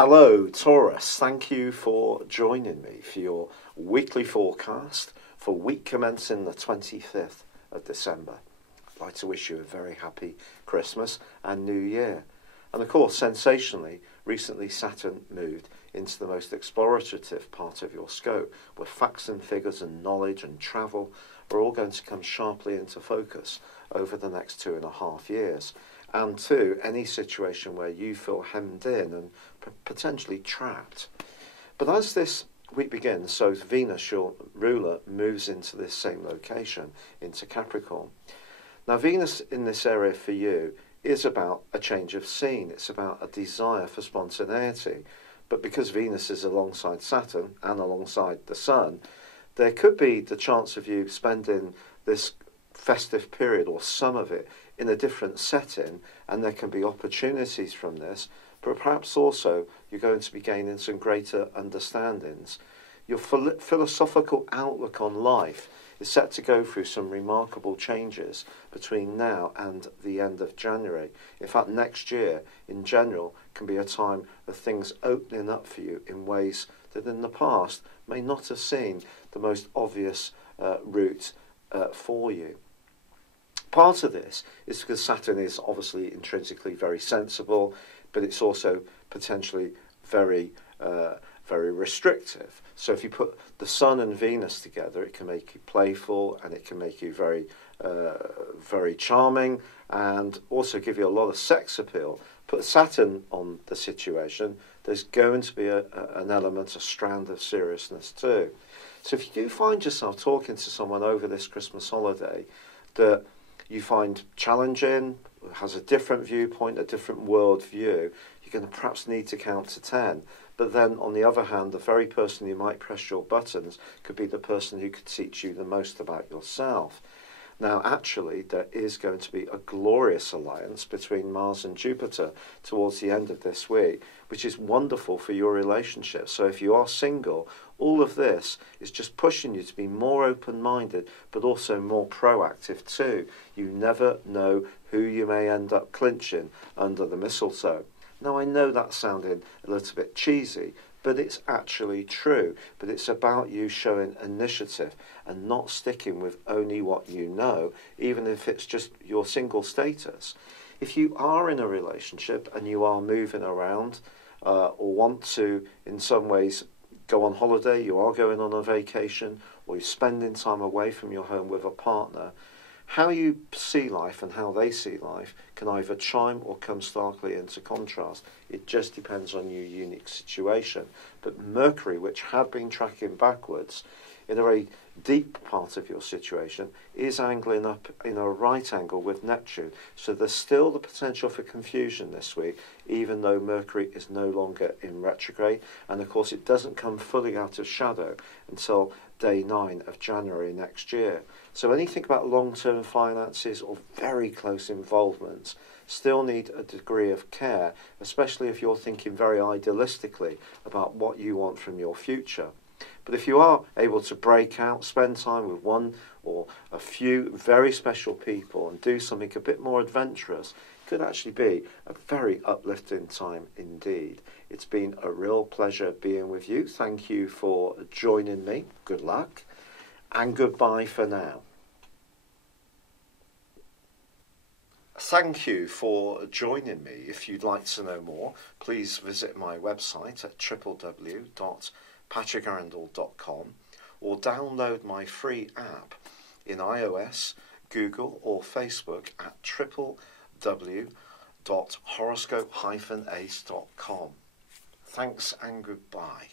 Hello, Taurus. Thank you for joining me for your weekly forecast for week commencing the 25th of December. I'd like to wish you a very happy Christmas and New Year. And of course, sensationally, recently Saturn moved into the most explorative part of your scope, where facts and figures and knowledge and travel are all going to come sharply into focus over the next 2.5 years. And two, any situation where you feel hemmed in and potentially trapped. But as this week begins, so Venus, your ruler, moves into this same location, into Capricorn. Now, Venus in this area for you is about a change of scene. It's about a desire for spontaneity. But because Venus is alongside Saturn and alongside the Sun, there could be the chance of you spending this festive period or some of it in a different setting, and there can be opportunities from this, but perhaps also you're going to be gaining some greater understandings. Your philosophical outlook on life is set to go through some remarkable changes between now and the end of January. In fact, next year in general can be a time of things opening up for you in ways that in the past may not have seen the most obvious route for you. Part of this is because Saturn is obviously intrinsically very sensible, but it's also potentially very restrictive. So if you put the Sun and Venus together, it can make you playful, and it can make you very charming, and also give you a lot of sex appeal. Put Saturn on the situation, there's going to be an element, a strand of seriousness too. So if you do find yourself talking to someone over this Christmas holiday that you find challenging, has a different viewpoint, a different world view, you're going to perhaps need to count to 10. But then, on the other hand, the very person who might press your buttons could be the person who could teach you the most about yourself. Now, actually, there is going to be a glorious alliance between Mars and Jupiter towards the end of this week, which is wonderful for your relationship. So if you are single, all of this is just pushing you to be more open-minded, but also more proactive too. You never know who you may end up clinching under the mistletoe. Now, I know that's sounding a little bit cheesy, but it's actually true. But it's about you showing initiative and not sticking with only what you know, even if it's just your single status. If you are in a relationship and you are moving around or want to, in some ways, go on holiday, you are going on a vacation, or you're spending time away from your home with a partner, how you see life and how they see life can either chime or come starkly into contrast. It just depends on your unique situation. But Mercury, which had been tracking backwards in a very deep part of your situation, is angling up in a right angle with Neptune. So there's still the potential for confusion this week, even though Mercury is no longer in retrograde. And of course, it doesn't come fully out of shadow until day 9 of January next year. So anything about long-term finances or very close involvement still need a degree of care, especially if you're thinking very idealistically about what you want from your future. But if you are able to break out, spend time with one or a few very special people and do something a bit more adventurous, it could actually be a very uplifting time indeed. It's been a real pleasure being with you. Thank you for joining me. Good luck and goodbye for now. Thank you for joining me. If you'd like to know more, please visit my website at www.patrickarundell.com or download my free app in iOS, Google or Facebook at www.horoscope-ace.com. Thanks and goodbye.